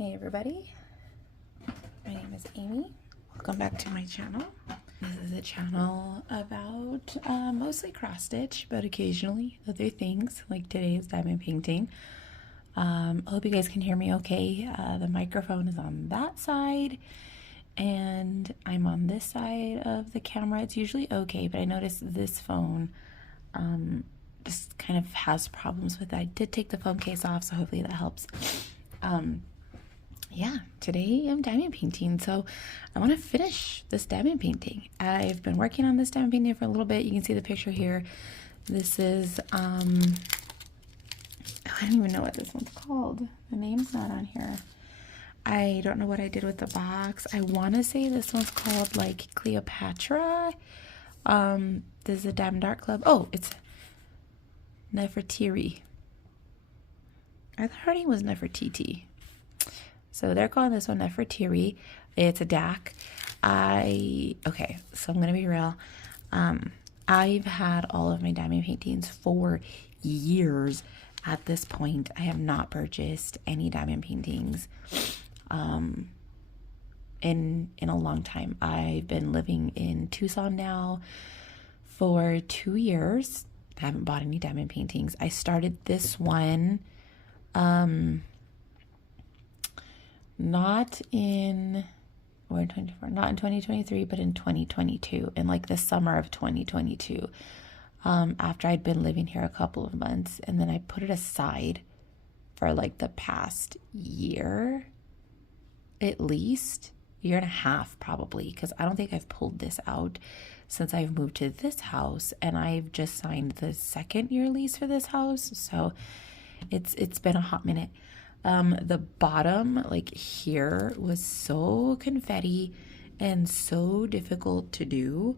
Hey everybody, my name is Amy. Welcome back to my channel. This is a channel about mostly cross stitch, but occasionally other things, like today's diamond painting. I hope you guys can hear me okay. The microphone is on that side and I'm on this side of the camera. It's usually okay, but I noticed this phone just kind of has problems with it. I did take the phone case off, so hopefully that helps. Yeah, today I'm diamond painting, so I want to finish this diamond painting. I've been working on this diamond painting for a little bit. You can see the picture here. This is I don't even know what this one's called. The name's not on here. I don't know what I did with the box. I want to say this one's called like Cleopatra. This is a Diamond Art Club. Oh, it's Nefertiti. I thought her name was Nefertiti. So they're calling this one Nefertiti. It's a DAC. Okay, so I'm going to be real. I've had all of my diamond paintings for years at this point. I have not purchased any diamond paintings in a long time. I've been living in Tucson now for 2 years. I haven't bought any diamond paintings. I started this one not in 2023, but in 2022, in like the summer of 2022, after I'd been living here a couple of months, and then I put it aside for like the past year, at least year and a half probably, because I don't think I've pulled this out since I've moved to this house, and I've just signed the 2nd year lease for this house, so it's been a hot minute. The bottom, like here, was so confetti and so difficult to do.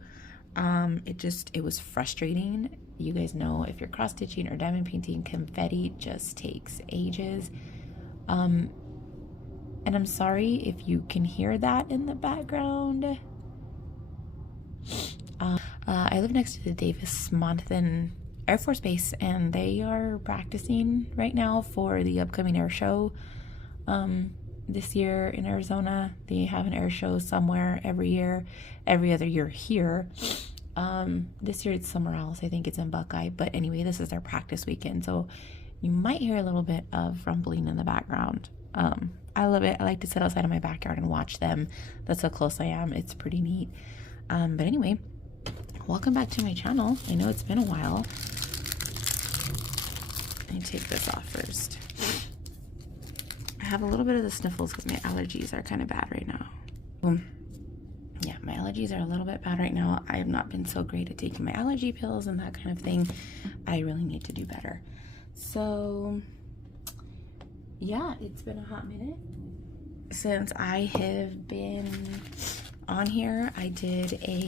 It was frustrating. You guys know, if you're cross stitching or diamond painting, confetti just takes ages. And I'm sorry if you can hear that in the background. I live next to the Davis-Monthan Air Force Base, and they are practicing right now for the upcoming air show this year in Arizona. They have an air show somewhere every other year here. This year it's somewhere else. I think it's in Buckeye, but anyway, this is their practice weekend, so you might hear a little bit of rumbling in the background. I love it. I like to sit outside in my backyard and watch them. That's how close I am. It's pretty neat. But anyway, welcome back to my channel. I know it's been a while. Let me take this off first. I have a little bit of the sniffles because my allergies are kind of bad right now. Yeah, my allergies are a little bit bad right now. I have not been so great at taking my allergy pills and that kind of thing. I really need to do better. So, yeah, it's been a hot minute since I have been on here. I did a,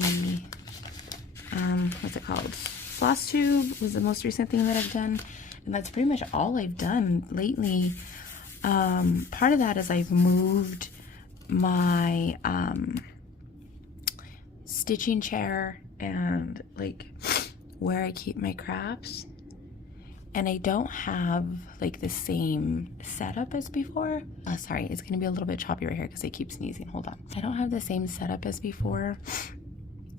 what's it called? Floss tube was the most recent thing that I've done. And that's pretty much all I've done lately. Part of that is I've moved my stitching chair and like where I keep my crafts. And I don't have like the same setup as before. Sorry, it's gonna be a little bit choppy right here because I keep sneezing. Hold on. I don't have the same setup as before.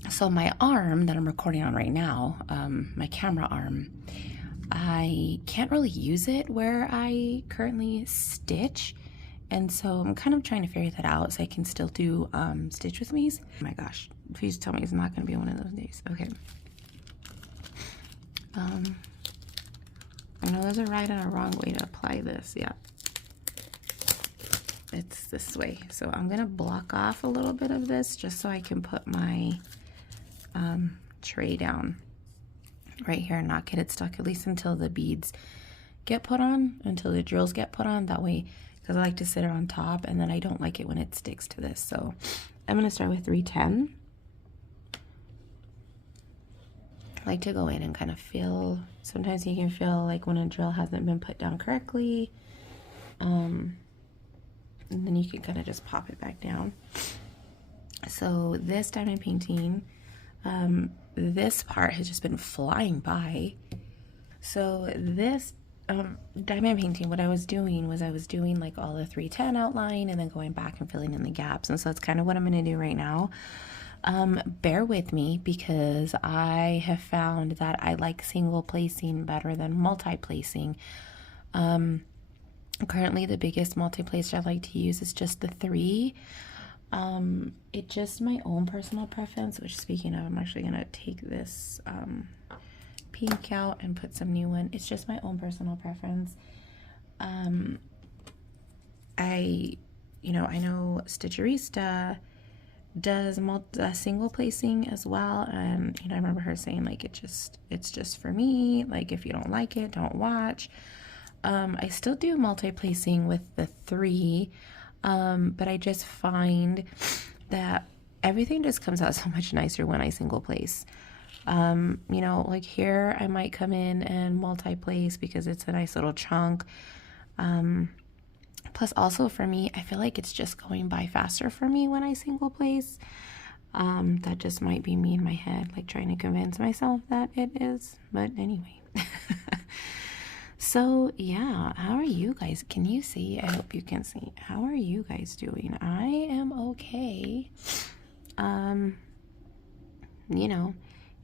So my arm that I'm recording on right now, my camera arm, I can't really use it where I currently stitch, and so I'm kind of trying to figure that out so I can still do stitch with me's. Oh my gosh, please tell me it's not going to be one of those days. Okay. I know there's a right and a wrong way to apply this. Yeah, it's this way. So I'm going to block off a little bit of this just so I can put my tray down right here and not get it stuck, at least until the beads get put on, until the drills get put on. That way, because I like to sit it on top, and then I don't like it when it sticks to this. So I'm going to start with 310. I like to go in and kind of feel, sometimes you can feel like when a drill hasn't been put down correctly, and then you can kind of just pop it back down. So this diamond painting, this part has just been flying by. So this diamond painting, what I was doing was I was doing like all the 310 outline and then going back and filling in the gaps. And so that's kind of what I'm going to do right now. Bear with me because I have found that I like single placing better than multi-placing. Currently the biggest multi-placer I like to use is just the 3. It's just my own personal preference, which speaking of, I'm actually going to take this pink out and put some new one. It's just my own personal preference. I know Stitcherista does single placing as well, and I remember her saying like it's just for me, like if you don't like it, don't watch. I still do multi-placing with the 3, but I just find that everything just comes out so much nicer when I single place. Like here I might come in and multi-place because it's a nice little chunk. Plus also for me, I feel like it's just going by faster for me when I single place. That just might be me in my head, like trying to convince myself that it is. But anyway. So yeah, how are you guys? Can you see? I hope you can see. How are you guys doing? I am okay.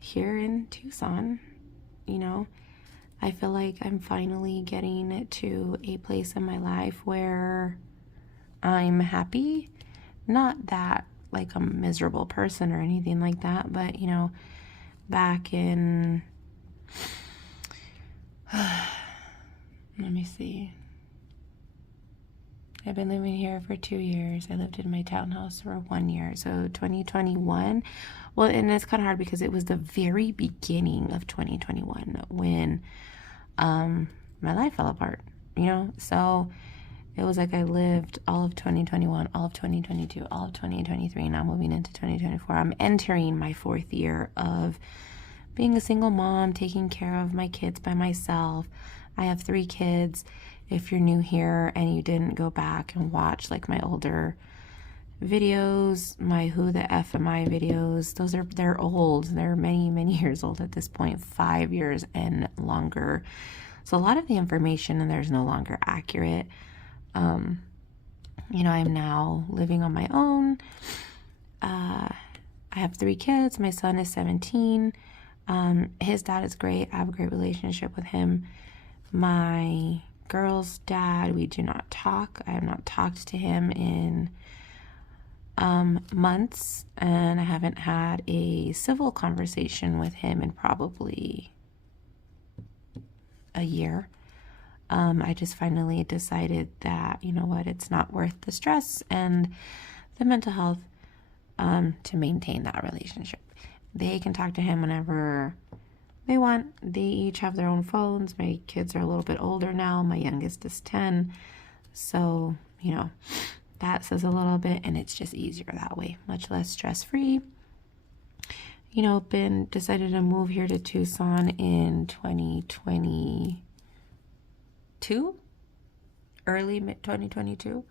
Here in Tucson, I feel like I'm finally getting to a place in my life where I'm happy. Not that like I'm a miserable person or anything like that, but back in let me see. I've been living here for 2 years. I lived in my townhouse for 1 year. So 2021. Well, and it's kind of hard because it was the very beginning of 2021 when my life fell apart, So it was like I lived all of 2021, all of 2022, all of 2023, now moving into 2024. I'm entering my 4th year of being a single mom, taking care of my kids by myself. I have 3 kids. If you're new here and you didn't go back and watch like my older videos, my Who the F Am I videos, they're old. They're many, many years old at this point, 5 years and longer. So a lot of the information in there is no longer accurate. I'm now living on my own. I have 3 kids. My son is 17. His dad is great. I have a great relationship with him. My girl's dad, we do not talk. I have not talked to him in months, and I haven't had a civil conversation with him in probably a year. I just finally decided that, it's not worth the stress and the mental health to maintain that relationship. They can talk to him whenever they want. They each have their own phones. My kids are a little bit older now. My youngest is 10. So, that says a little bit, and it's just easier that way. Much less stress-free. Decided to move here to Tucson in 2022, early 2022.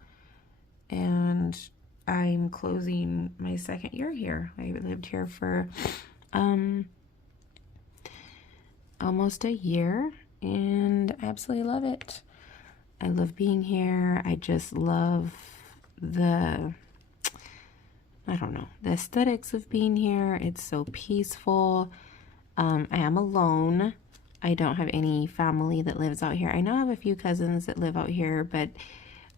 And I'm closing my 2nd year here. I lived here for almost a year, and I absolutely love it. I love being here. I just love the aesthetics of being here. It's so peaceful. I am alone. I don't have any family that lives out here. I know I have a few cousins that live out here, but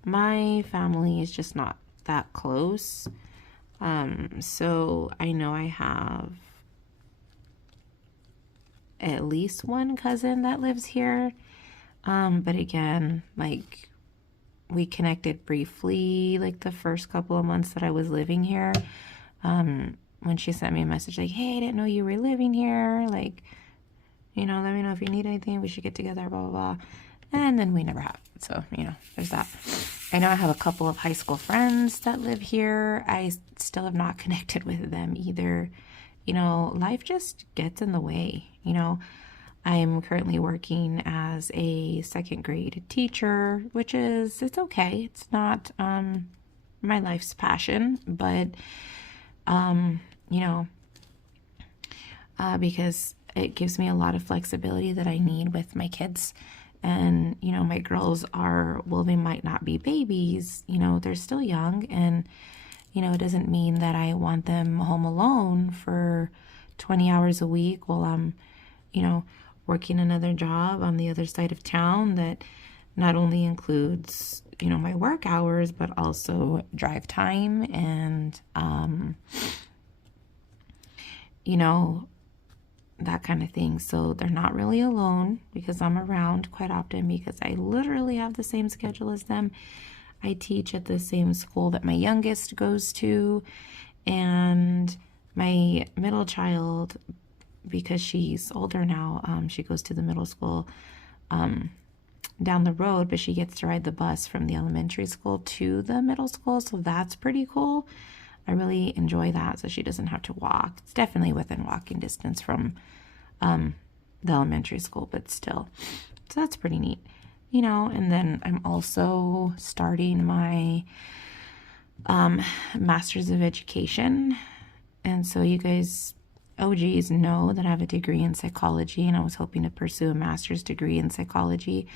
my family is just not that close. So I know I have at least one cousin that lives here. But again, like we connected briefly like the first couple of months that I was living here. When she sent me a message like, hey, I didn't know you were living here. Like, let me know if you need anything. We should get together, blah, blah, blah. And then we never have. So, there's that. I know I have a couple of high school friends that live here. I still have not connected with them either. Life just gets in the way. I'm currently working as a 2nd grade teacher, which it's okay. It's not my life's passion, but because it gives me a lot of flexibility that I need with my kids. And, my girls are, well, they might not be babies, they're still young. And, it doesn't mean that I want them home alone for 20 hours a week while I'm, working another job on the other side of town that not only includes, my work hours, but also drive time and, that kind of thing. So they're not really alone because I'm around quite often because I literally have the same schedule as them. I teach at the same school that my youngest goes to, and my middle child, because she's older now, she goes to the middle school down the road, but she gets to ride the bus from the elementary school to the middle school, so that's pretty cool. I really enjoy that, so she doesn't have to walk. It's definitely within walking distance from the elementary school, but still. So that's pretty neat. And then I'm also starting my Master's of Education. And so you guys, OGs, know that I have a degree in psychology, and I was hoping to pursue a master's degree in psychology.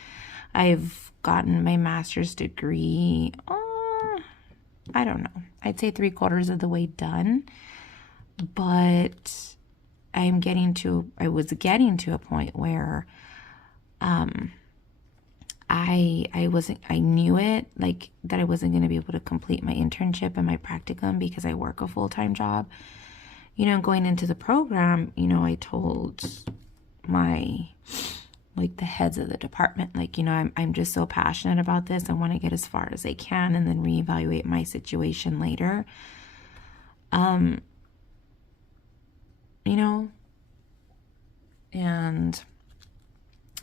I've gotten my master's degree, I don't know, I'd say 3/4 of the way done, but I was getting to a point where I knew it, like, that I wasn't going to be able to complete my internship and my practicum because I work a full-time job. Going into the program, I told the heads of the department, I'm just so passionate about this. I want to get as far as I can and then reevaluate my situation later. And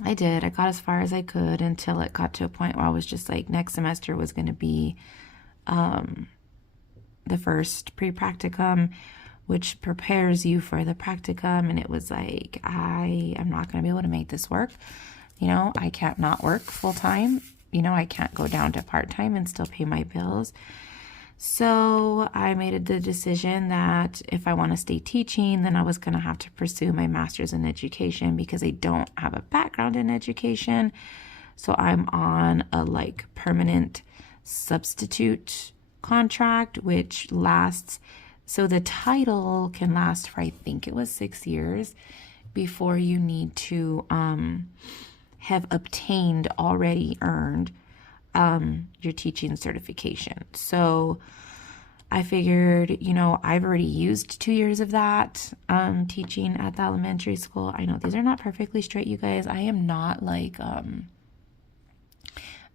I did. I got as far as I could until it got to a point where I was just like, next semester was going to be the first pre-practicum, which prepares you for the practicum. And it was like, I am not going to be able to make this work. I can't not work full time. I can't go down to part-time and still pay my bills. So I made the decision that if I want to stay teaching, then I was going to have to pursue my master's in education because I don't have a background in education. So I'm on a permanent substitute contract, which lasts. So the title can last for, I think it was 6 years before you need to have obtained, already earned your teaching certification. So I figured, I've already used 2 years of that teaching at the elementary school. I know these are not perfectly straight, you guys. I am not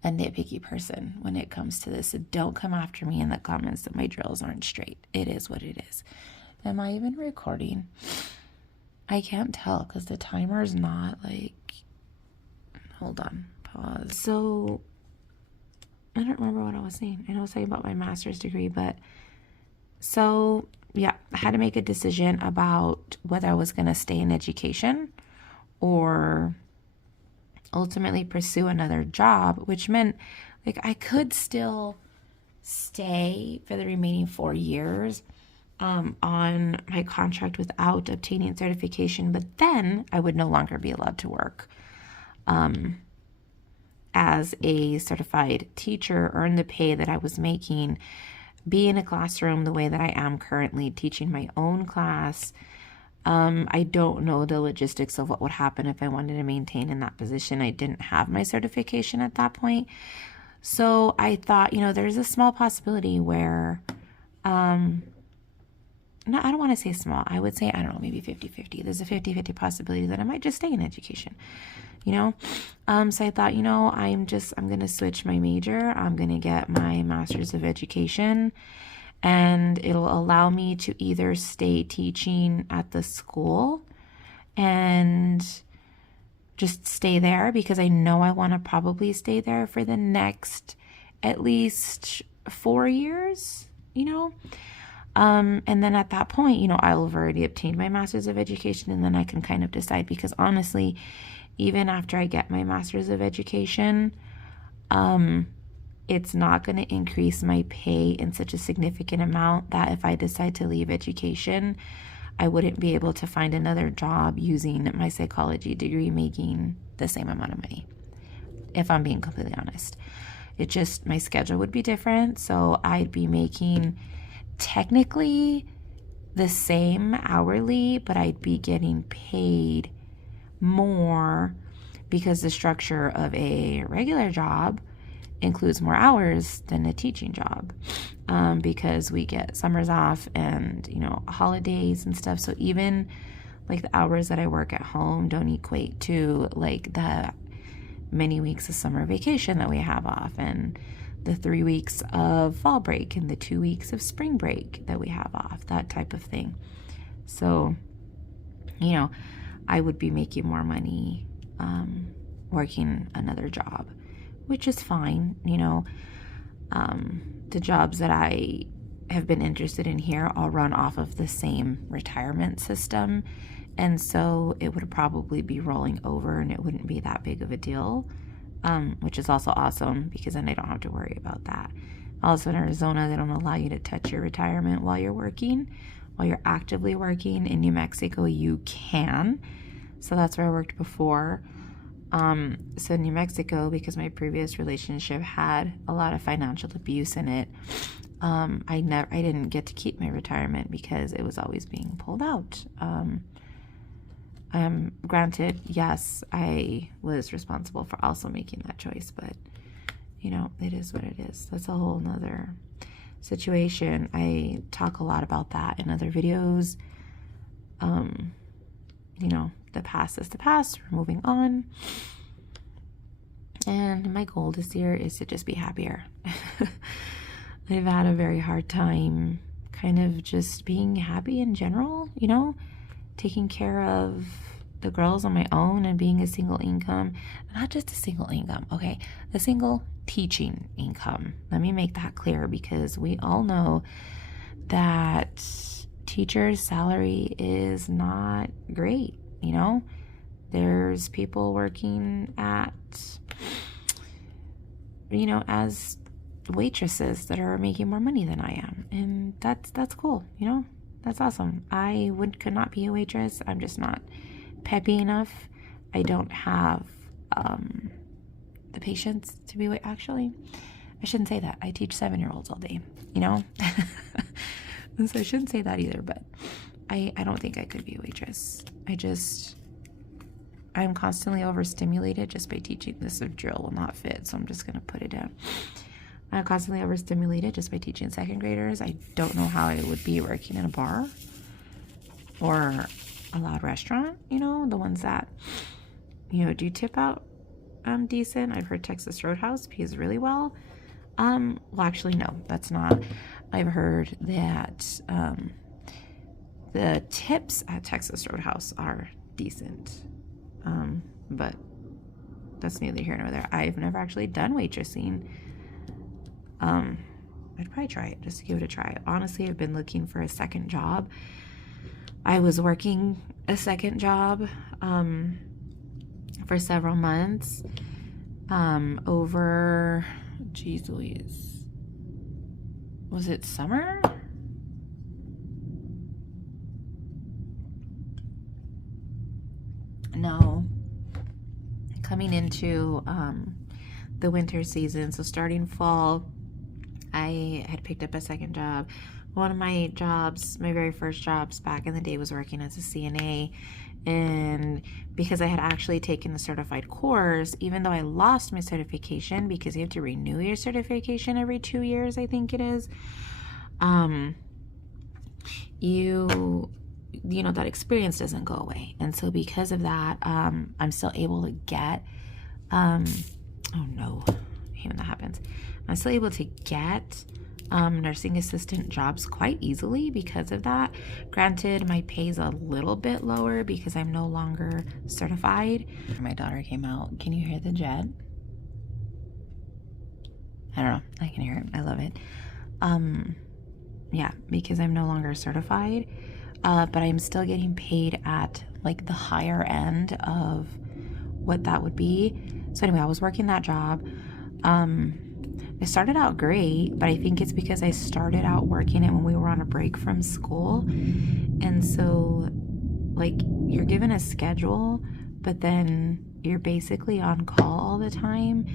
a nitpicky person when it comes to this. So don't come after me in the comments that my drills aren't straight. It is what it is. Am I even recording? I can't tell because the timer is not hold on, pause. So I don't remember what I was saying. I know I was saying about my master's degree, but so yeah, I had to make a decision about whether I was going to stay in education or ultimately pursue another job, which meant I could still stay for the remaining 4 years on my contract without obtaining certification, but then I would no longer be allowed to work as a certified teacher, earn the pay that I was making, be in a classroom the way that I am currently teaching my own class. I don't know the logistics of what would happen if I wanted to maintain in that position. I didn't have my certification at that point. So I thought, there's a small possibility where, no, I don't want to say small. I would say, I don't know, maybe 50-50. There's a 50-50 possibility that I might just stay in education, So I thought, I'm going to switch my major. I'm going to get my master's of education, and it'll allow me to either stay teaching at the school and just stay there because I know I want to probably stay there for the next at least 4 years, and then at that point, I'll have already obtained my master's of education, and then I can kind of decide, because honestly, even after I get my master's of education, it's not going to increase my pay in such a significant amount that if I decide to leave education, I wouldn't be able to find another job using my psychology degree making the same amount of money. if I'm being completely honest. It just, my schedule would be different. So I'd be making technically the same hourly, but I'd be getting paid more because the structure of a regular job includes more hours than a teaching job, because we get summers off and, you know, holidays and stuff. So even like the hours that I work at home don't equate to like the many weeks of summer vacation that we have off, and the 3 weeks of fall break and the 2 weeks of spring break that we have off, that type of thing. So, you know, I would be making more money working another job, which is fine. You know, the jobs that I have been interested in here all run off of the same retirement system. And so it would probably be rolling over and it wouldn't be that big of a deal, which is also awesome because then I don't have to worry about that. Also in Arizona, they don't allow you to touch your retirement while you're working. While you're actively working. In New Mexico, you can. So that's where I worked before. So in New Mexico, because my previous relationship had a lot of financial abuse in it, I didn't get to keep my retirement because it was always being pulled out. Granted, yes, I was responsible for also making that choice, but you know, it is what it is. That's a whole nother situation. I talk a lot about that in other videos. You know, the past is the past. We're moving on. And my goal this year is to just be happier. I've had a very hard time kind of just being happy in general, you know, taking care of the girls on my own and being a single income. Not just a single income, okay? A single teaching income. Let me make that clear, because we all know that teachers' salary is not great, you know? There's people working at, you know, as waitresses that are making more money than I am. And that's cool, you know? That's awesome. I could not be a waitress. I'm just not peppy enough. I don't have the patience to be actually, I shouldn't say that. I teach 7-year-olds all day, you know? So I shouldn't say that either, but I don't think I could be a waitress. I'm constantly overstimulated just by teaching. This drill will not fit, so I'm just going to put it down. I'm constantly overstimulated just by teaching second graders. I don't know how I would be working in a bar or a loud restaurant, you know, the ones that, you know, do tip out decent. I've heard Texas Roadhouse pays really well. Well, actually, no, that's not. I've heard that the tips at Texas Roadhouse are decent. But that's neither here nor there. I've never actually done waitressing. I'd probably try it just to give it a try. Honestly, I've been looking for a second job. I was working a second job for several months over, geez Louise, was it summer? No, coming into the winter season. So starting fall, I had picked up a second job. One of my jobs, my very first jobs back in the day, was working as a CNA. And because I had actually taken the certified course, even though I lost my certification, because you have to renew your certification every 2 years, I think it is, you know, that experience doesn't go away. And so because of that, I'm still able to get, oh no, I hate when that happens. I'm still able to get nursing assistant jobs quite easily because of that. Granted, my pay is a little bit lower because I'm no longer certified. My daughter came out. Can you hear the jet? I don't know. I can hear it. I love it. Yeah, because I'm no longer certified. But I'm still getting paid at like the higher end of what that would be. So anyway, I was working that job. It started out great, but I think it's because I started out working it when we were on a break from school. And so like you're given a schedule, but then you're basically on call all the time.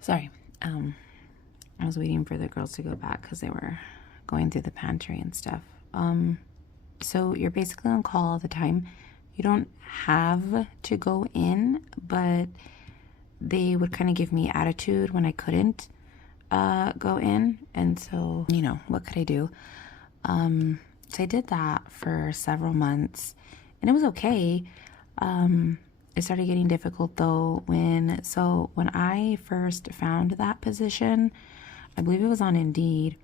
Sorry, I was waiting for the girls to go back because they were going through the pantry and stuff. So you're basically on call all the time. You don't have to go in, but they would kind of give me attitude when I couldn't go in. And so, you know, what could I do? So I did that for several months and it was okay. It started getting difficult though when I first found that position, I believe it was on Indeed.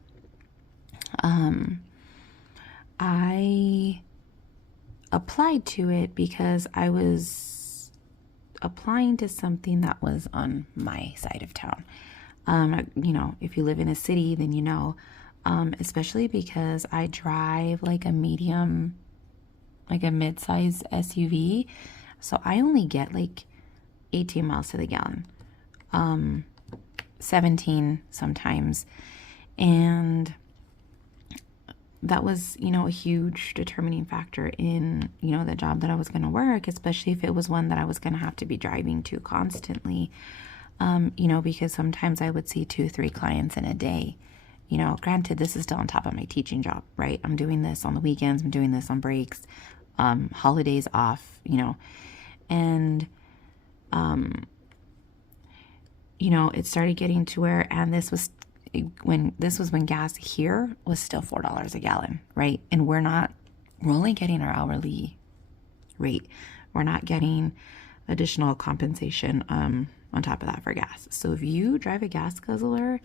I applied to it because I was applying to something that was on my side of town. You know, if you live in a city, then you know, especially because I drive like a mid-size SUV. So I only get like 18 miles to the gallon, 17 sometimes. And that was, you know, a huge determining factor in, you know, the job that I was going to work, especially if it was one that I was going to have to be driving to constantly, you know, because sometimes I would see 2-3 clients in a day. You know, granted, this is still on top of my teaching job, right? I'm doing this on the weekends. I'm doing this on breaks, holidays off, you know, and, you know, it started getting to where, and this was when gas here was still $4 a gallon, right? And we're only getting our hourly rate. We're not getting additional compensation, on top of that for gas. So if you drive a gas guzzler,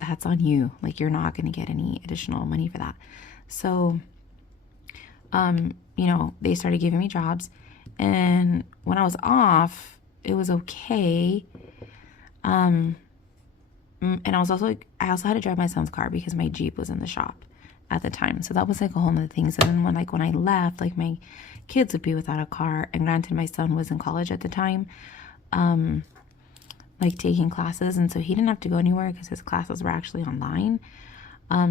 that's on you. Like, you're not going to get any additional money for that. So, you know, they started giving me jobs, and when I was off, it was okay. And I also had to drive my son's car because my Jeep was in the shop at the time. So that was like a whole nother thing. So then when I left, like, my kids would be without a car, and granted, my son was in college at the time, like taking classes. And so he didn't have to go anywhere because his classes were actually online.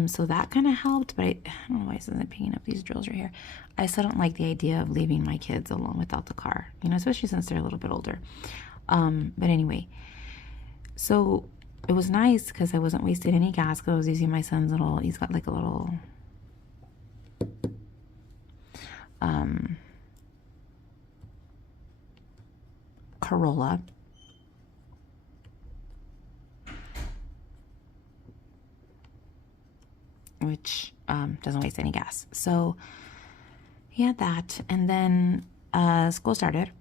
So that kind of helped, but I don't know why this isn't picking up these drills right here. I still don't like the idea of leaving my kids alone without the car, you know, especially since they're a little bit older. But anyway, so it was nice because I wasn't wasting any gas because I was using my son's he's got like a little, Corolla. Which doesn't waste any gas. So he had that, and then school started,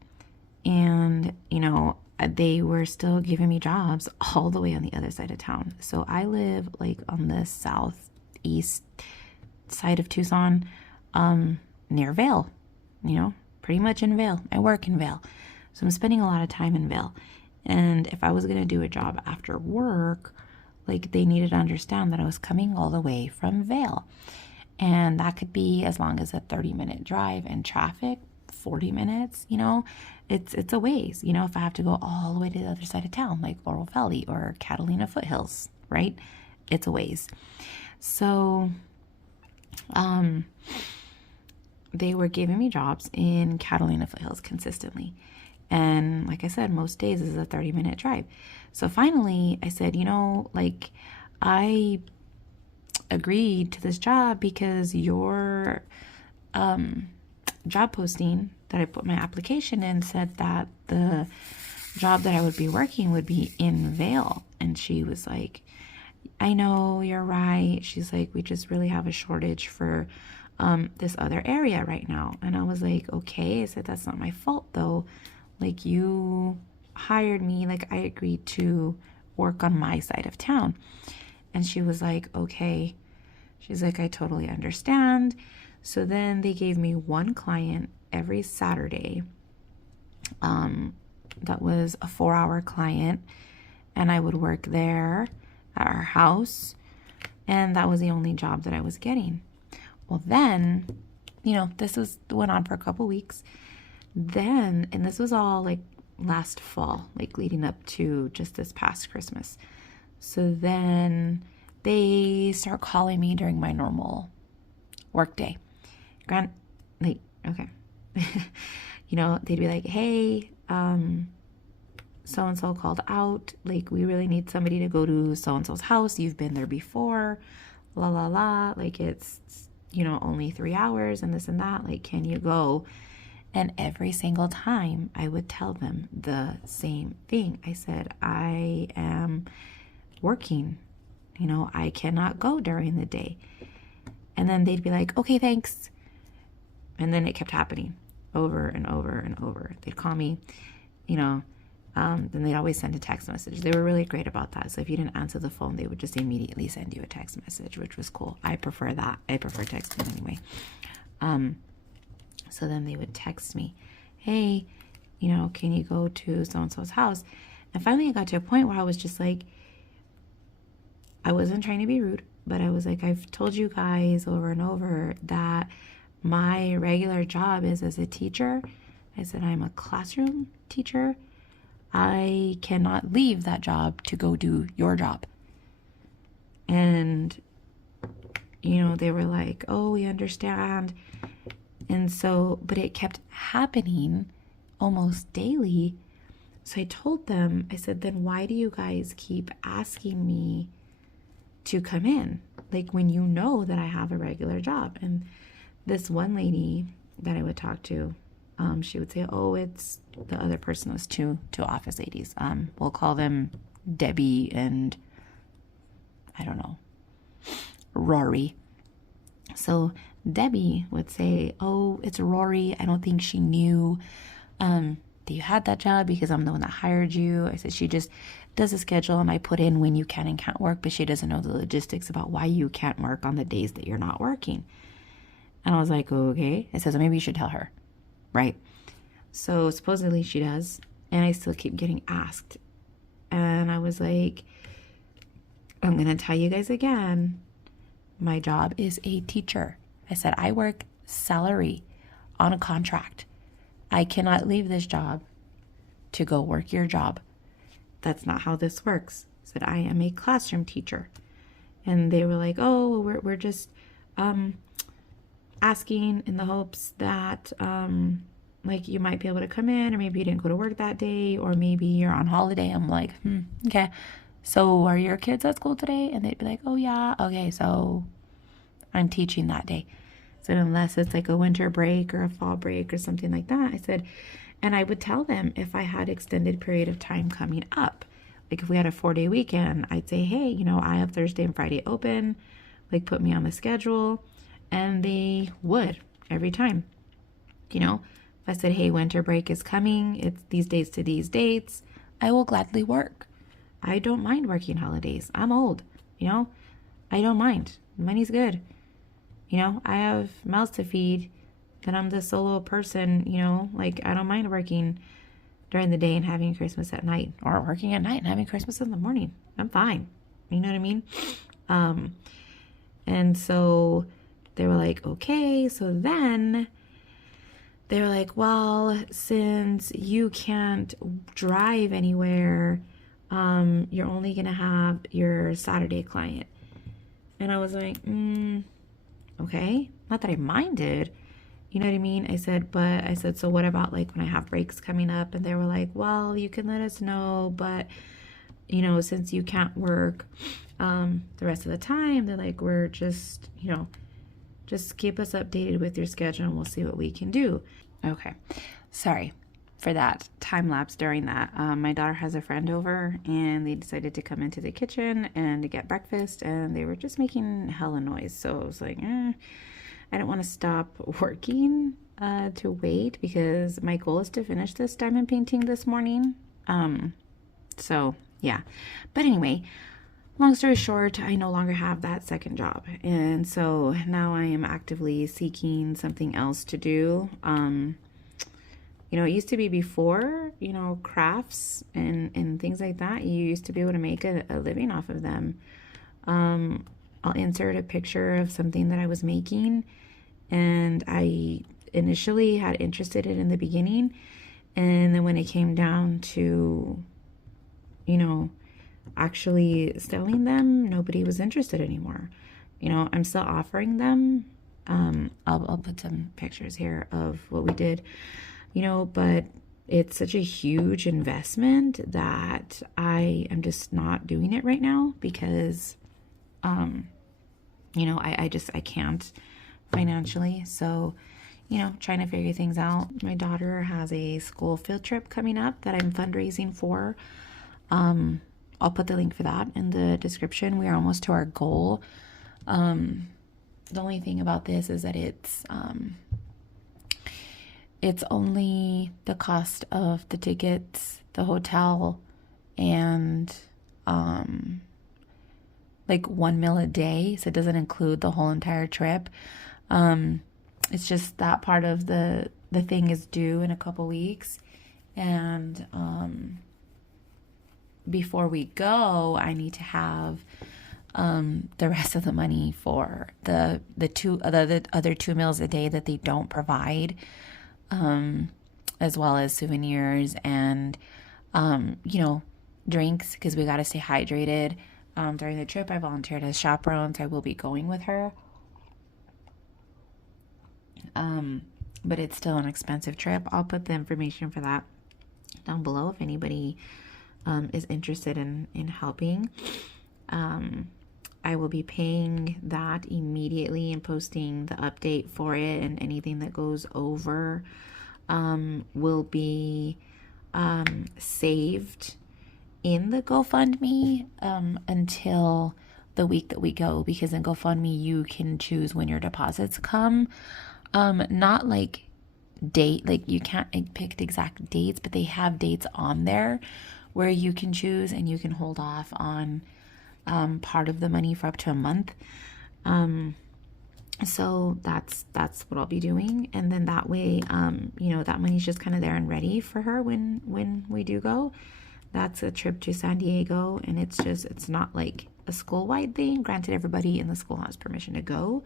and you know, they were still giving me jobs all the way on the other side of town. So I live like on the southeast side of Tucson, near Vail, you know, pretty much in Vail. I work in Vail, so I'm spending a lot of time in Vail. And if I was gonna do a job after work, like, they needed to understand that I was coming all the way from Vail. And that could be as long as a 30-minute drive in traffic, 40 minutes, you know, it's a ways, you know, if I have to go all the way to the other side of town, like Laurel Valley or Catalina Foothills, right? It's a ways. So, they were giving me jobs in Catalina Foothills consistently. And like I said, most days is a 30-minute drive. So finally I said, you know, like, I agreed to this job because your job posting that I put my application in said that the job that I would be working would be in Vail. And she was like, I know, you're right. She's like, we just really have a shortage for this other area right now. And I was like, okay. I said, that's not my fault though. Like, you hired me, like, I agreed to work on my side of town. And she was like, okay. She's like, I totally understand. So then they gave me one client every Saturday. That was a 4-hour client, and I would work there at our house, and that was the only job that I was getting. Well, then, you know, this went on for a couple weeks. Then, and this was all like last fall, like leading up to just this past Christmas. So then they start calling me during my normal work day. Okay. They'd be like, hey, so-and-so called out. Like, we really need somebody to go to so-and-so's house. You've been there before. La, la, la. Like, it's, only 3 hours and this and that. Like, can you go? And every single time I would tell them the same thing. I said, I am working. I cannot go during the day. And then they'd be like, okay, thanks. And then it kept happening over and over and over. They'd call me, then they'd always send a text message. They were really great about that. So if you didn't answer the phone, they would just immediately send you a text message, which was cool. I prefer that. I prefer texting anyway. So then they would text me, hey, can you go to so-and-so's house? And finally I got to a point where I was just like, I wasn't trying to be rude, but I was like, I've told you guys over and over that my regular job is as a teacher. I said, I'm a classroom teacher. I cannot leave that job to go do your job. And, they were like, oh, we understand. And so, but it kept happening almost daily. So I told them, I said, then why do you guys keep asking me to come in? Like, when you know that I have a regular job. And this one lady that I would talk to, she would say, oh, it's the other person was two office ladies. We'll call them Debbie and I don't know, Rory. So Debbie would say, oh, it's Rory. I don't think she knew that you had that job because I'm the one that hired you. I said, she just does a schedule and I put in when you can and can't work, but she doesn't know the logistics about why you can't work on the days that you're not working. And I was like, oh, okay. I said, so maybe you should tell her, right? So supposedly she does, and I still keep getting asked. And I was like, I'm going to tell you guys again, my job is a teacher. I said, I work salary on a contract. I cannot leave this job to go work your job. That's not how this works. I said, I am a classroom teacher. And they were like, oh, we're just asking in the hopes that like you might be able to come in, or maybe you didn't go to work that day, or maybe you're on holiday. I'm like, okay. So are your kids at school today? And they'd be like, oh yeah. Okay, so I'm teaching that day. So unless it's like a winter break or a fall break or something like that, I said, and I would tell them if I had extended period of time coming up, like if we had a 4-day weekend, I'd say, hey, I have Thursday and Friday open, like put me on the schedule. And they would every time, if I said, hey, winter break is coming, it's these dates to these dates, I will gladly work. I don't mind working holidays. I'm old, I don't mind. Money's good. I have mouths to feed, that I'm the solo person, like I don't mind working during the day and having Christmas at night, or working at night and having Christmas in the morning. I'm fine. You know what I mean? And so they were like, okay. So then they were like, well, since you can't drive anywhere, you're only going to have your Saturday client. And I was like, okay. Not that I minded, you know what I mean? I said, so what about like when I have breaks coming up? And they were like, well, you can let us know, but since you can't work the rest of the time, they're like, we're just, just keep us updated with your schedule and we'll see what we can do. Okay. Sorry for that time lapse during that. My daughter has a friend over and they decided to come into the kitchen and to get breakfast, and they were just making hella noise. So I was like, I don't want to stop working to wait, because my goal is to finish this diamond painting this morning. So yeah. But anyway, long story short, I no longer have that second job. And so now I am actively seeking something else to do. It used to be before, crafts and things like that, you used to be able to make a living off of them. I'll insert a picture of something that I was making, and I initially had interested in the beginning, And then when it came down to, you know, actually selling them, nobody was interested anymore. You know, I'm still offering them. I'll put some pictures here of what we did, you know, but it's such a huge investment that I am just not doing it right now because, you know, I can't financially. So, you know, trying to figure things out. My daughter has a school field trip coming up that I'm fundraising for. I'll put the link for that in the description. We are almost to our goal. The only thing about this is that it's only the cost of the tickets, the hotel, and like 1 meal a day. So it doesn't include the whole entire trip. It's just that part of the thing is due in a couple weeks, and before we go, I need to have the rest of the money for the other 2 meals a day that they don't provide, as well as souvenirs and you know, drinks, because we got to stay hydrated during the trip. I volunteered as chaperone, so I will be going with her. But it's still an expensive trip. I'll put the information for that down below if anybody is interested in helping. I will be paying that immediately and posting the update for it, and anything that goes over will be saved in the GoFundMe until the week that we go, because in GoFundMe you can choose when your deposits come. Not like date, like you can't pick exact dates, but they have dates on there where you can choose, and you can hold off on part of the money for up to a month. So that's what I'll be doing, and then that way, you know, that money's just kind of there and ready for her when we do go. That's a trip to San Diego, and it's not like a school-wide thing. Granted, everybody in the school has permission to go,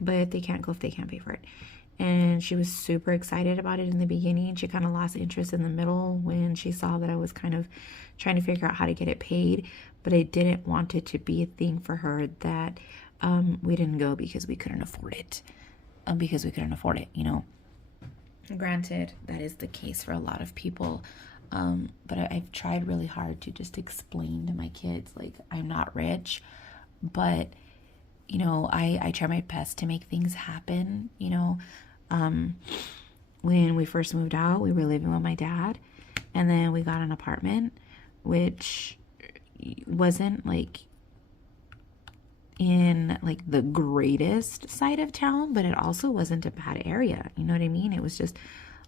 but they can't go if they can't pay for it. And she was super excited about it in the beginning. She kind of lost interest in the middle when she saw that I was kind of trying to figure out how to get it paid. But I didn't want it to be a thing for her that we didn't go because we couldn't afford it. You know. Granted, that is the case for a lot of people. But I've tried really hard to just explain to my kids, like, I'm not rich, but, you know, I try my best to make things happen, you know. When we first moved out, we were living with my dad, and then we got an apartment, which wasn't like in like the greatest side of town, but it also wasn't a bad area. You know what I mean? It was just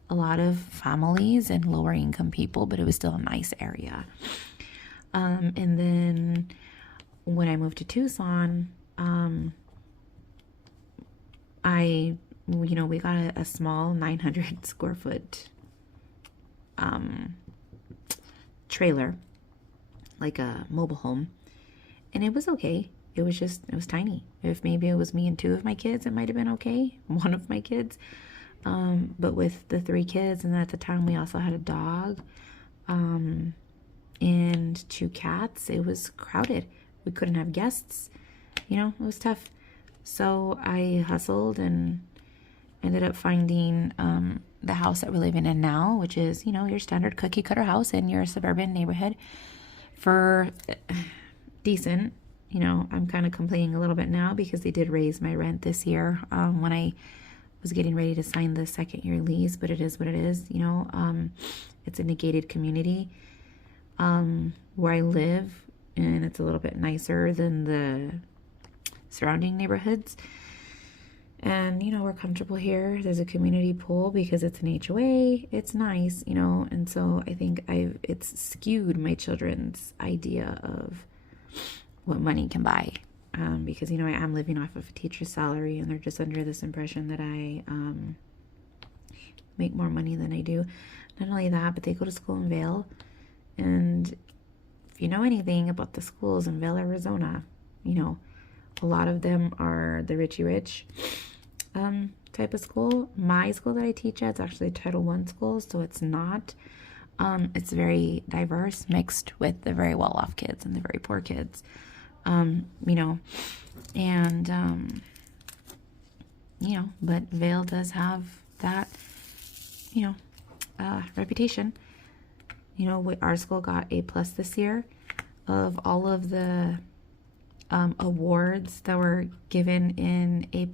a lot of families and lower income people, but it was still a nice area. And then when I moved to Tucson, we got a small 900 square foot trailer, like a mobile home, and it was okay. It was tiny. If maybe it was me and 2 of my kids, it might have been okay. 1 of my kids, but with the 3 kids, and at the time we also had a dog, and 2 cats, it was crowded. We couldn't have guests. You know, it was tough. So I hustled and ended up finding the house that we're living in now, which is, you know, your standard cookie cutter house in your suburban neighborhood for decent. You know, I'm kind of complaining a little bit now because they did raise my rent this year when I was getting ready to sign the 2nd-year lease, but it is what it is. You know, it's a negated community where I live, and it's a little bit nicer than the surrounding neighborhoods. And, you know, we're comfortable here. There's a community pool because it's an HOA. It's nice, you know, and so I think it's skewed my children's idea of what money can buy. Because, you know, I am living off of a teacher's salary, and they're just under this impression that I make more money than I do. Not only that, but they go to school in Vail. And if you know anything about the schools in Vail, Arizona, you know, a lot of them are the richy rich. type of school. My school that I teach at is actually a Title I school, so it's not. It's very diverse, mixed with the very well-off kids and the very poor kids. You know, and you know, but Vail does have that, you know, reputation. You know, our school got A+ this year. Of all of the awards that were given in A+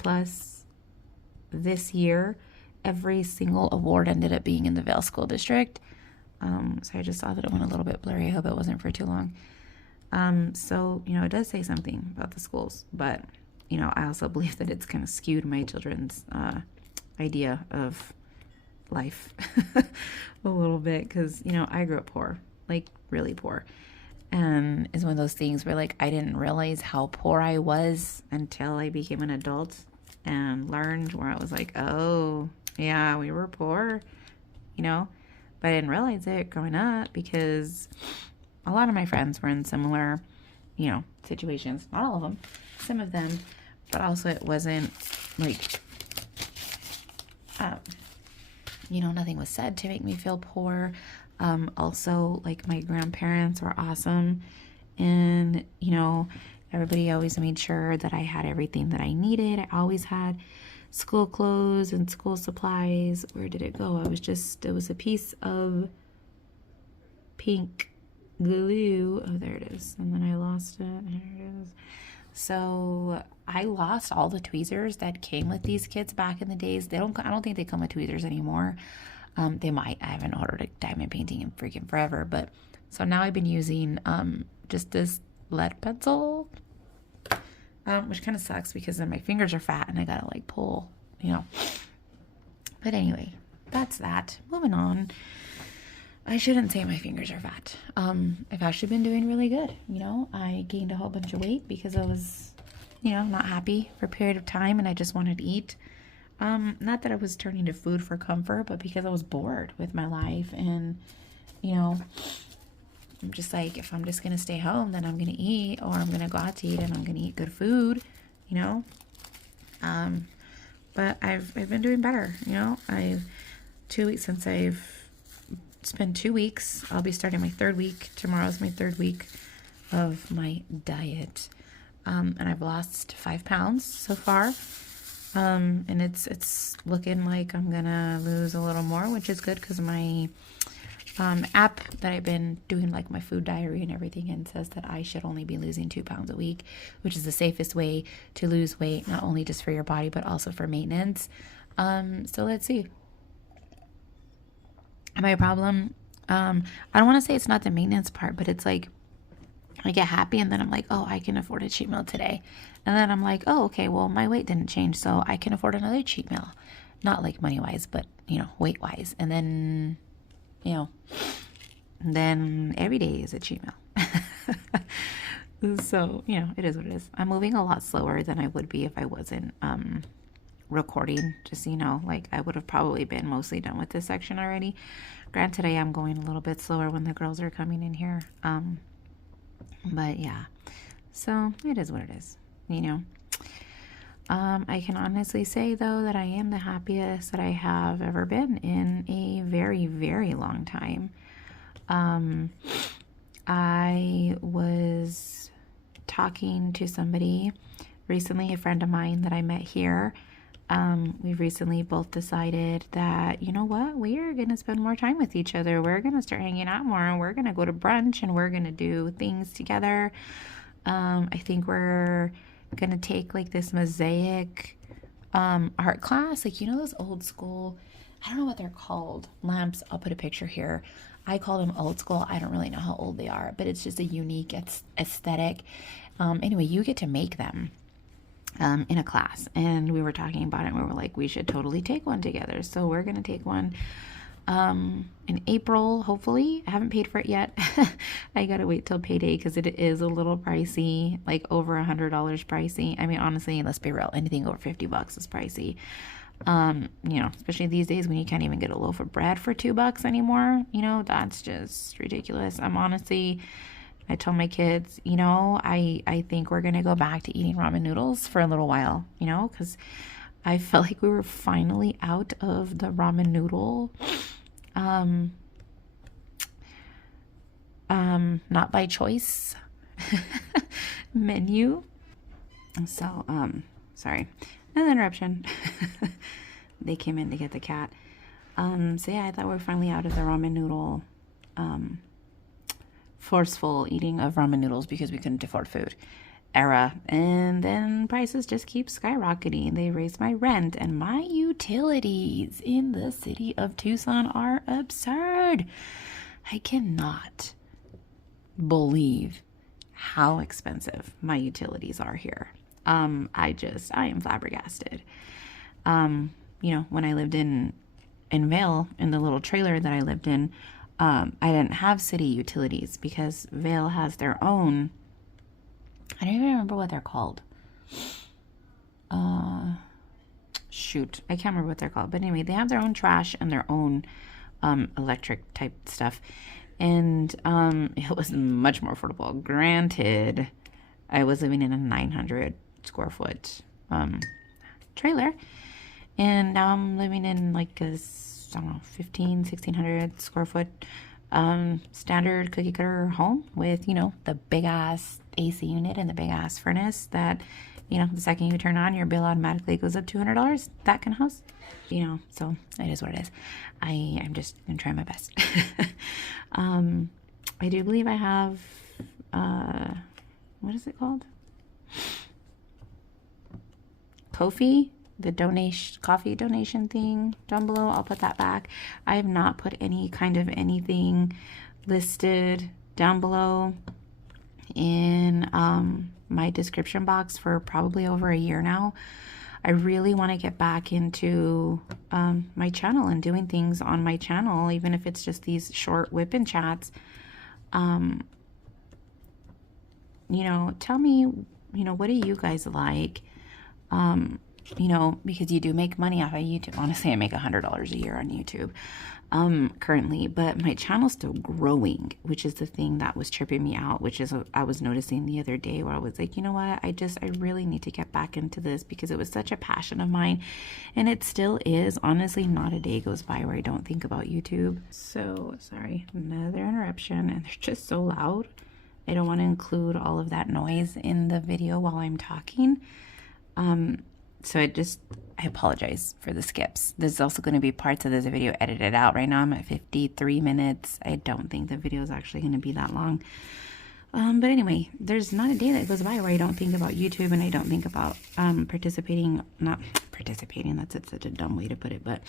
this year, every single award ended up being in the Vail School District. So I just saw that it went a little bit blurry. I hope it wasn't for too long. So, you know, it does say something about the schools, but, you know, I also believe that it's kind of skewed my children's idea of life a little bit, because, you know, I grew up poor, like really poor. And it's one of those things where, like, I didn't realize how poor I was until I became an adult and learned, where I was like, oh, yeah, we were poor, you know, but I didn't realize it growing up because a lot of my friends were in similar, you know, situations. Not all of them, some of them, but also it wasn't like, you know, nothing was said to make me feel poor. Also, like, my grandparents were awesome, and, you know, everybody always made sure that I had everything that I needed. I always had school clothes and school supplies. Where did it go? It was a piece of pink glue. Oh, there it is. And then I lost it. There it is. So I lost all the tweezers that came with these kits back in the days. I don't think they come with tweezers anymore. They might. I haven't ordered a diamond painting in freaking forever, but so now I've been using just this lead pencil, which kind of sucks because then my fingers are fat and I gotta like pull, you know. But anyway, that's that. Moving on. I shouldn't say my fingers are fat. I've actually been doing really good. You know, I gained a whole bunch of weight because I was, you know, not happy for a period of time and I just wanted to eat. Not that I was turning to food for comfort, but because I was bored with my life, and, you know, I'm just like, if I'm just going to stay home, then I'm going to eat, or I'm going to go out to eat and I'm going to eat good food, you know? But I've been doing better, you know? Since I've spent 2 weeks, I'll be starting my 3rd week. Tomorrow's my 3rd week of my diet. And I've lost 5 pounds so far. And it's looking like I'm gonna lose a little more, which is good because my app that I've been doing like my food diary and everything in says that I should only be losing 2 pounds a week, which is the safest way to lose weight, not only just for your body but also for maintenance. So let's see. My problem, I don't want to say it's not the maintenance part, but it's like I get happy and then I'm like, oh, I can afford a cheat meal today. And then I'm like, oh, okay, well, my weight didn't change, so I can afford another cheat meal. Not like money-wise, but, you know, weight-wise. And then, you know, then every day is a cheat meal. So, you know, it is what it is. I'm moving a lot slower than I would be if I wasn't recording. Just so you know, like, I would have probably been mostly done with this section already. Granted, I am going a little bit slower when the girls are coming in here. But yeah, so it is what it is, you know. I can honestly say, though, that I am the happiest that I have ever been in a very, very long time. I was talking to somebody recently, a friend of mine that I met here. We've recently both decided that, you know what, we are going to spend more time with each other. We're going to start hanging out more, and we're going to go to brunch, and we're going to do things together. I think we're going to take like this mosaic art class, like, you know, those old school, I don't know what they're called, lamps. I'll put a picture here. I call them old school. I don't really know how old they are, but it's just a unique aesthetic. Anyway, you get to make them in a class, and we were talking about it, and we were like, we should totally take one together. So we're going to take one in April, hopefully. I haven't paid for it yet. I gotta wait till payday because it is a little pricey, like over $100 pricey. I mean, honestly, let's be real, anything over $50 is pricey. You know, especially these days when you can't even get a loaf of bread for $2 anymore. You know, that's just ridiculous. I told my kids, you know, I think we're gonna go back to eating ramen noodles for a little while, you know, because I felt like we were finally out of the ramen noodle, not by choice menu. So, sorry, another interruption. They came in to get the cat. So yeah, I thought we were finally out of the ramen noodle, forceful eating of ramen noodles because we couldn't afford food era. And then prices just keep skyrocketing. They raised my rent, and my utilities in the city of Tucson are absurd. I cannot believe how expensive my utilities are here. I am flabbergasted. You know, when I lived in Vail, in the little trailer that I lived in, I didn't have city utilities because Vail has their own. I don't even remember what they're called. Shoot, I can't remember what they're called. But anyway, they have their own trash and their own electric type stuff. And it was much more affordable. Granted, I was living in a 900 square foot trailer. And now I'm living in like a, I don't know, 1600 square foot standard cookie cutter home with, you know, the big ass AC unit and the big ass furnace that, you know, the second you turn on, your bill automatically goes up $200. That kind of house, you know, so it is what it is. I'm just gonna try my best. I do believe I have, what is it called? Ko-fi, the coffee donation thing down below. I'll put that back. I have not put any kind of anything listed down below in my description box for probably over a year now. I really want to get back into my channel and doing things on my channel, even if it's just these short WIP and chats. You know, tell me, you know, what do you guys like? You know, because you do make money off of YouTube. Honestly, I make $100 a year on YouTube currently, but my channel's still growing, which is the thing that was tripping me out, which is I was noticing the other day where I was like, you know what, I really need to get back into this because it was such a passion of mine, and it still is. Honestly, not a day goes by where I don't think about YouTube. So, sorry, another interruption, and they're just so loud. I don't want to include all of that noise in the video while I'm talking. So I apologize for the skips. There's also going to be parts of this video edited out. Right now I'm at 53 minutes. I don't think the video is actually going to be that long. But anyway, there's not a day that goes by where I don't think about YouTube and I don't think about not participating, that's such a dumb way to put it, but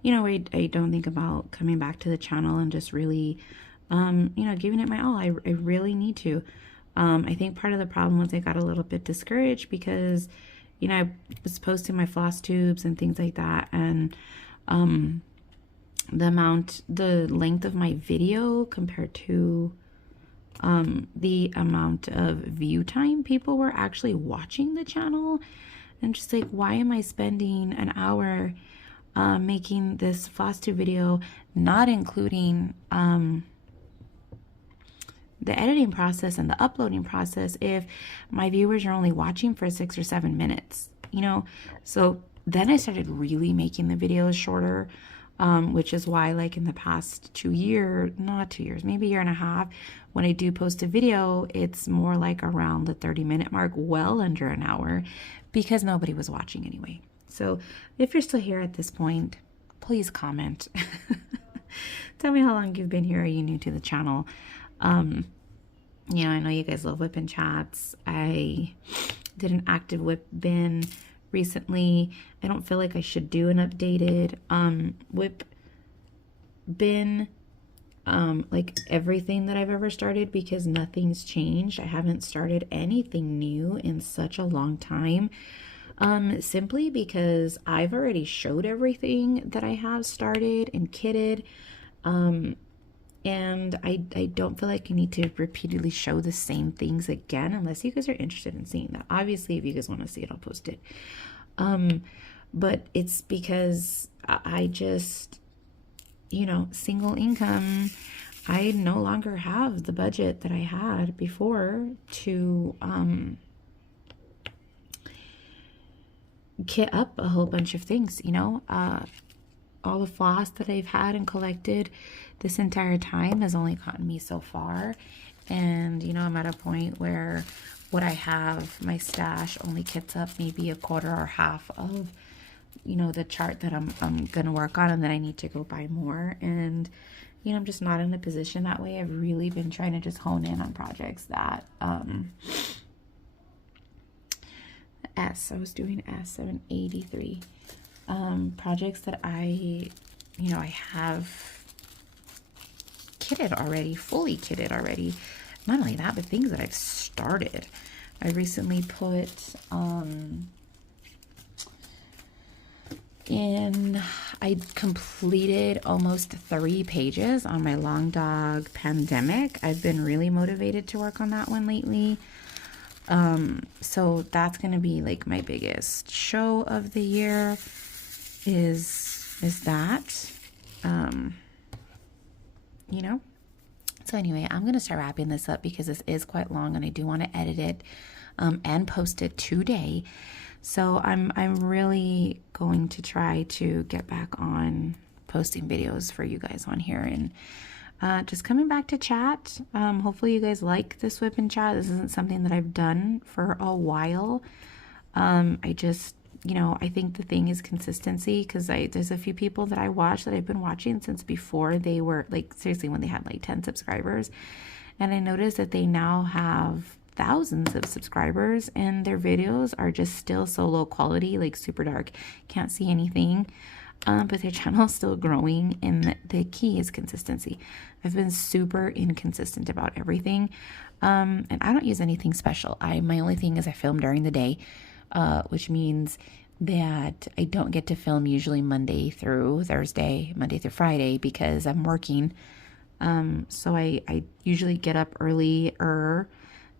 you know, I don't think about coming back to the channel and just really, you know, giving it my all. I really need to. I think part of the problem was I got a little bit discouraged because, you know, I was posting my floss tubes and things like that, and the length of my video compared to the amount of view time people were actually watching the channel, and just like, why am I spending an hour making this floss tube video, not including the editing process and the uploading process, if my viewers are only watching for 6 or 7 minutes, you know? So then I started really making the videos shorter, which is why, like, in the past not 2 years, maybe a year and a half, when I do post a video, it's more like around the 30-minute mark, well under an hour, because nobody was watching anyway. So if you're still here at this point, please comment. Tell me how long you've been here. Are you new to the channel? You know, I know you guys love WIP and chats. I did an active WIP bin recently. I don't feel like I should do an updated WIP bin, like everything that I've ever started, because nothing's changed. I haven't started anything new in such a long time, simply because I've already showed everything that I have started and kitted. And I don't feel like I need to repeatedly show the same things again, unless you guys are interested in seeing that. Obviously, if you guys want to see it, I'll post it. But it's because I just, you know, single income, I no longer have the budget that I had before to kit up a whole bunch of things, you know. All the floss that I've had and collected this entire time has only gotten me so far. And, you know, I'm at a point where what I have, my stash, only kits up maybe a quarter or half of, you know, the chart that I'm going to work on, and then I need to go buy more. And, you know, I'm just not in a position that way. I've really been trying to just hone in on projects that, I was doing S783. Projects that I have kitted already, fully kitted already. Not only that, but things that I've started. I recently put I completed almost 3 pages on my long dog pandemic. I've been really motivated to work on that one lately. So that's gonna be like my biggest show of the year is that, you know. So anyway, I'm gonna start wrapping this up because this is quite long and I do want to edit it and post it today. So I'm really going to try to get back on posting videos for you guys on here, and just coming back to chat. Hopefully you guys like this WIP and chat. This isn't something that I've done for a while. I just, you know, I think the thing is consistency, because there's a few people that I watch that I've been watching since before they were, like, seriously, when they had like 10 subscribers. And I noticed that they now have thousands of subscribers and their videos are just still so low quality, like super dark, can't see anything. But their channel is still growing, and the key is consistency. I've been super inconsistent about everything, and I don't use anything special. My only thing is I film during the day, which means that I don't get to film usually Monday through Friday, because I'm working. So I usually get up earlier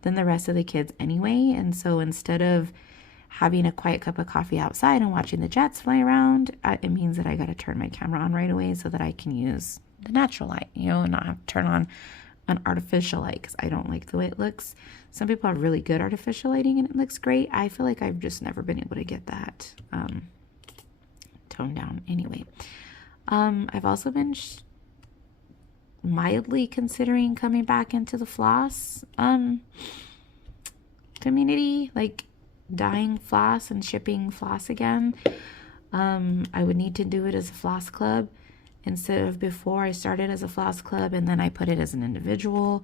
than the rest of the kids anyway, and so instead of having a quiet cup of coffee outside and watching the jets fly around, it means that I got to turn my camera on right away so that I can use the natural light, you know, and not have to turn on an artificial light, because I don't like the way it looks. Some people have really good artificial lighting and it looks great. I feel like I've just never been able to get that toned down. Anyway, I've also been mildly considering coming back into the floss community, like dyeing floss and shipping floss again. I would need to do it as a floss club instead of before. I started as a floss club and then I put it as an individual.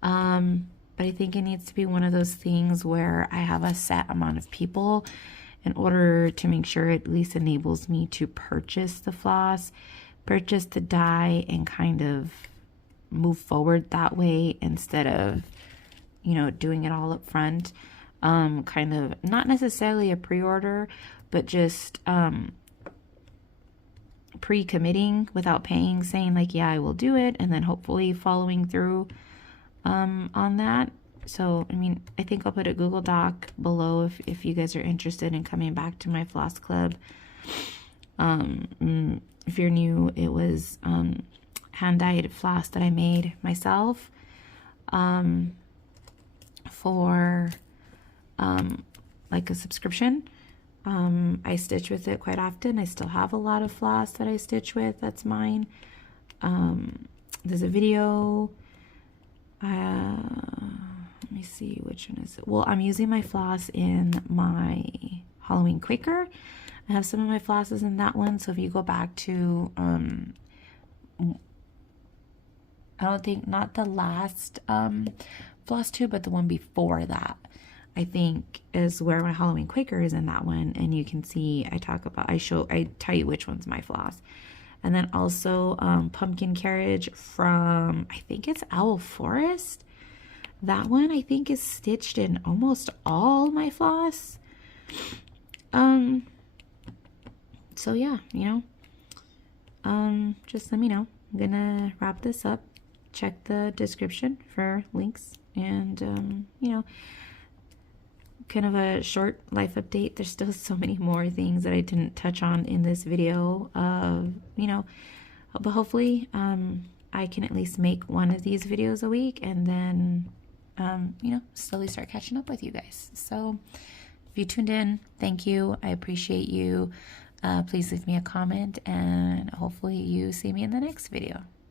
But I think it needs to be one of those things where I have a set amount of people in order to make sure it at least enables me to purchase the floss, purchase the dye, and kind of move forward that way instead of, you know, doing it all up front. Kind of not necessarily a pre-order, but just pre-committing without paying, saying like, yeah, I will do it, and then hopefully following through on that. So, I mean, I think I'll put a Google Doc below if you guys are interested in coming back to my floss club. If you're new, it was hand-dyed floss that I made myself for like a subscription. I stitch with it quite often. I still have a lot of floss that I stitch with that's mine. There's a video. Let me see, which one is it? Well, I'm using my floss in my Halloween Quaker. I have some of my flosses in that one. So if you go back to I don't think, not the last floss tube, but the one before that, I think, is where my Halloween Quaker is in that one. And you can see I tell you which one's my floss. And then also Pumpkin Carriage from, I think it's Owl Forest. That one I think is stitched in almost all my floss. So yeah, you know, just let me know. I'm gonna wrap this up. Check the description for links, and you know, kind of a short life update. There's still so many more things that I didn't touch on in this video, you know, but hopefully I can at least make one of these videos a week, and then you know, slowly start catching up with you guys. So If you tuned in, thank you. I appreciate you. Please leave me a comment, and hopefully you see me in the next video.